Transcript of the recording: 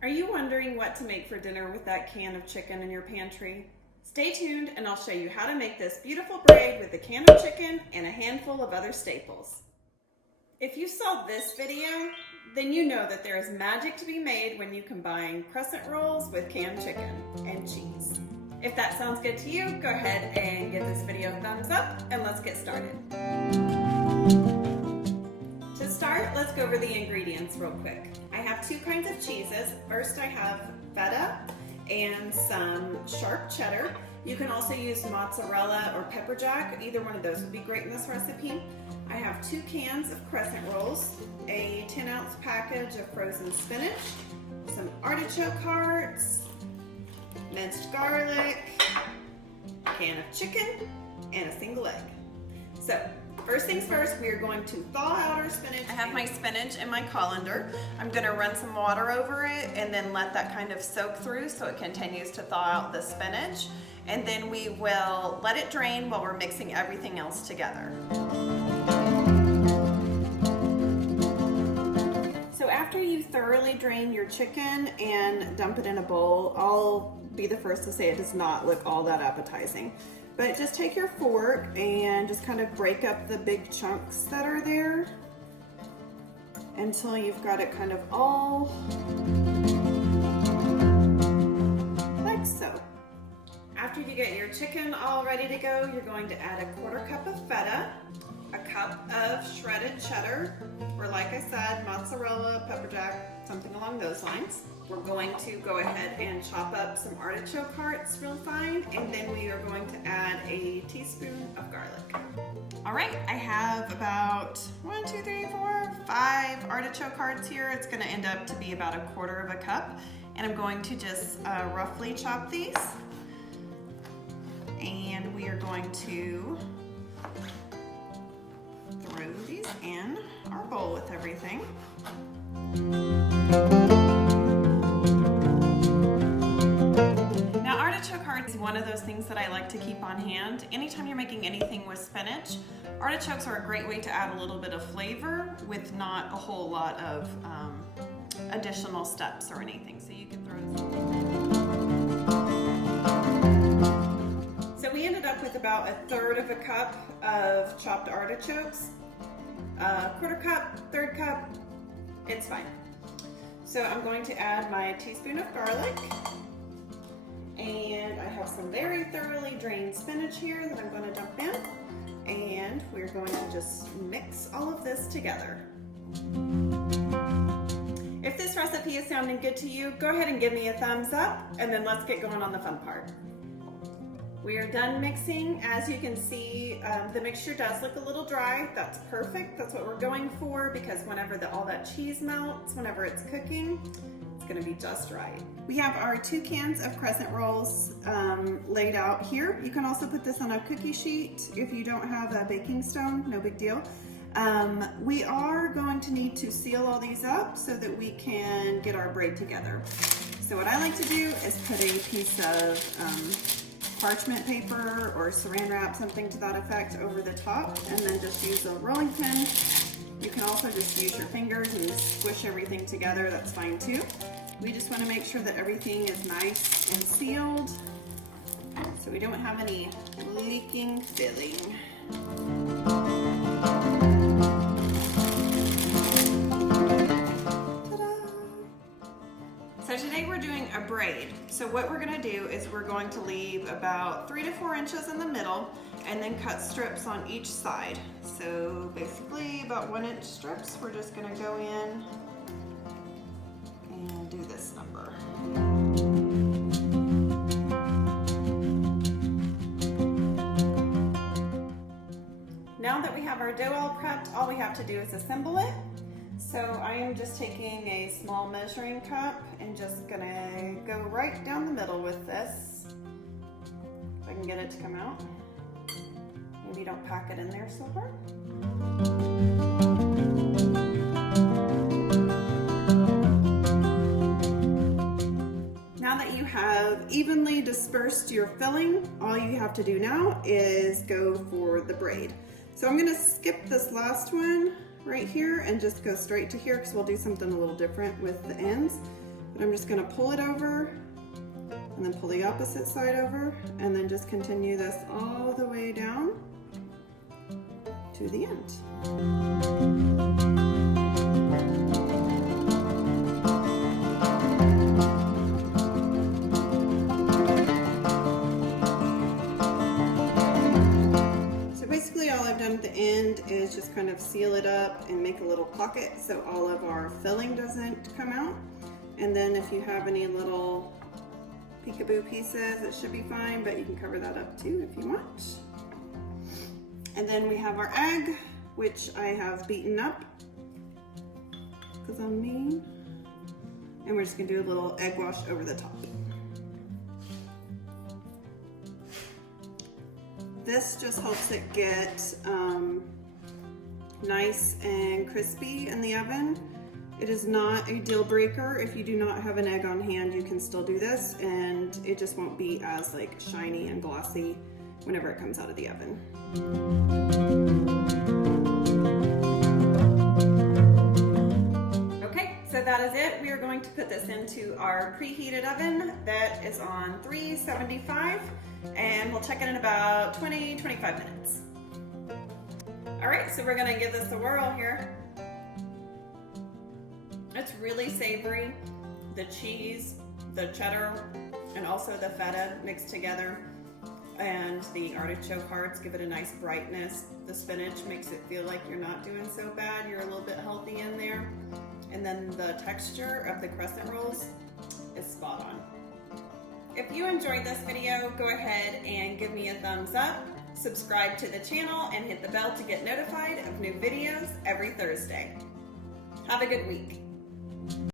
Are you wondering what to make for dinner with that can of chicken in your pantry? Stay tuned and I'll show you how to make this beautiful braid with a can of chicken and a handful of other staples. If you saw this video, then you know that there is magic to be made when you combine crescent rolls with canned chicken and cheese. If that sounds good to you, go ahead and give this video a thumbs up and let's get started. To start, let's go over the ingredients real quick. I have two kinds of cheeses. First, I have Feta and some sharp cheddar. You can also use mozzarella or pepper jack. Either one of those would be great in this recipe. I have 2 cans of crescent rolls, a 10-ounce package of frozen spinach, some artichoke hearts, minced garlic, a can of chicken, and a single egg. So, first things first, we are going to thaw out our spinach. I have my spinach in my colander. I'm gonna run some water over it and then let that kind of soak through so it continues to thaw out the spinach. And then we will let it drain while we're mixing everything else together. So after you thoroughly drain your chicken and dump it in a bowl, I'll be the first to say it does not look all that appetizing. But just take your fork and just kind of break up the big chunks that are there until you've got it kind of all like so. After you get your chicken all ready to go, you're going to add a 1/4 cup of feta, a cup of shredded cheddar, or like I said, mozzarella, pepper jack, something along those lines. We're going to go ahead and chop up some artichoke hearts real fine, and then we are going to add a teaspoon of garlic. All right, I have about 1, 2, 3, 4, 5 artichoke hearts here. It's gonna end up to be about a 1/4 cup, and I'm going to just roughly chop these. And we are going to throw these in our bowl with everything. Now, artichoke hearts is one of those things that I like to keep on hand. Anytime you're making anything with spinach, artichokes are a great way to add a little bit of flavor with not a whole lot of additional steps or anything. So you can throw this in. So we ended up with about 1/3 cup of chopped artichokes. 1/4 cup, 1/3 cup, it's fine. So I'm going to add my teaspoon of garlic, and I have some very thoroughly drained spinach here that I'm going to dump in, and we're going to just mix all of this together. If this recipe is sounding good to you, go ahead and give me a thumbs up, and then let's get going on the fun part. We are done mixing. As you can see, the mixture does look a little dry. That's perfect. That's what we're going for, because whenever all that cheese melts, whenever it's cooking, it's gonna be just right. We have our 2 cans of crescent rolls laid out here. You can also put this on a cookie sheet if you don't have a baking stone, no big deal. We are going to need to seal all these up so that we can get our braid together. So what I like to do is put a piece of parchment paper or saran wrap, something to that effect, over the top, and then just use a rolling pin. You can also just use your fingers and squish everything together, that's fine too. We just want to make sure that everything is nice and sealed so we don't have any leaking filling. So today we're doing a braid. So what we're gonna do is we're going to leave about 3 to 4 inches in the middle and then cut strips on each side. So basically about 1-inch strips. We're just gonna go in and do this number. Now that we have our dough all prepped, all we have to do is assemble it. So I am just taking a small measuring cup and just gonna go right down the middle with this. If I can get it to come out. Maybe don't pack it in there so hard. Now that you have evenly dispersed your filling, all you have to do now is go for the braid. So I'm gonna skip this last one right here and just go straight to here because we'll do something a little different with the ends. I'm just gonna pull it over and then pull the opposite side over and then just continue this all the way down to the end. So basically all I've done at the end is just kind of seal it up and make a little pocket so all of our filling doesn't come out. And then if you have any little peekaboo pieces, it should be fine, but you can cover that up too if you want. And then we have our egg, which I have beaten up because I'm mean. And we're just gonna do a little egg wash over the top. This just helps it get nice and crispy in the oven. It is not a deal breaker. If you do not have an egg on hand, you can still do this and it just won't be as like shiny and glossy whenever it comes out of the oven. Okay, so that is it. We are going to put this into our preheated oven that is on 375 and we'll check it in about 20-25 minutes. All right, so we're gonna give this a whirl here. It's really savory. The cheese, the cheddar, and also the feta mixed together. And the artichoke hearts give it a nice brightness. The spinach makes it feel like you're not doing so bad. You're a little bit healthy in there. And then the texture of the crescent rolls is spot on. If you enjoyed this video, go ahead and give me a thumbs up, subscribe to the channel, and hit the bell to get notified of new videos every Thursday. Have a good week.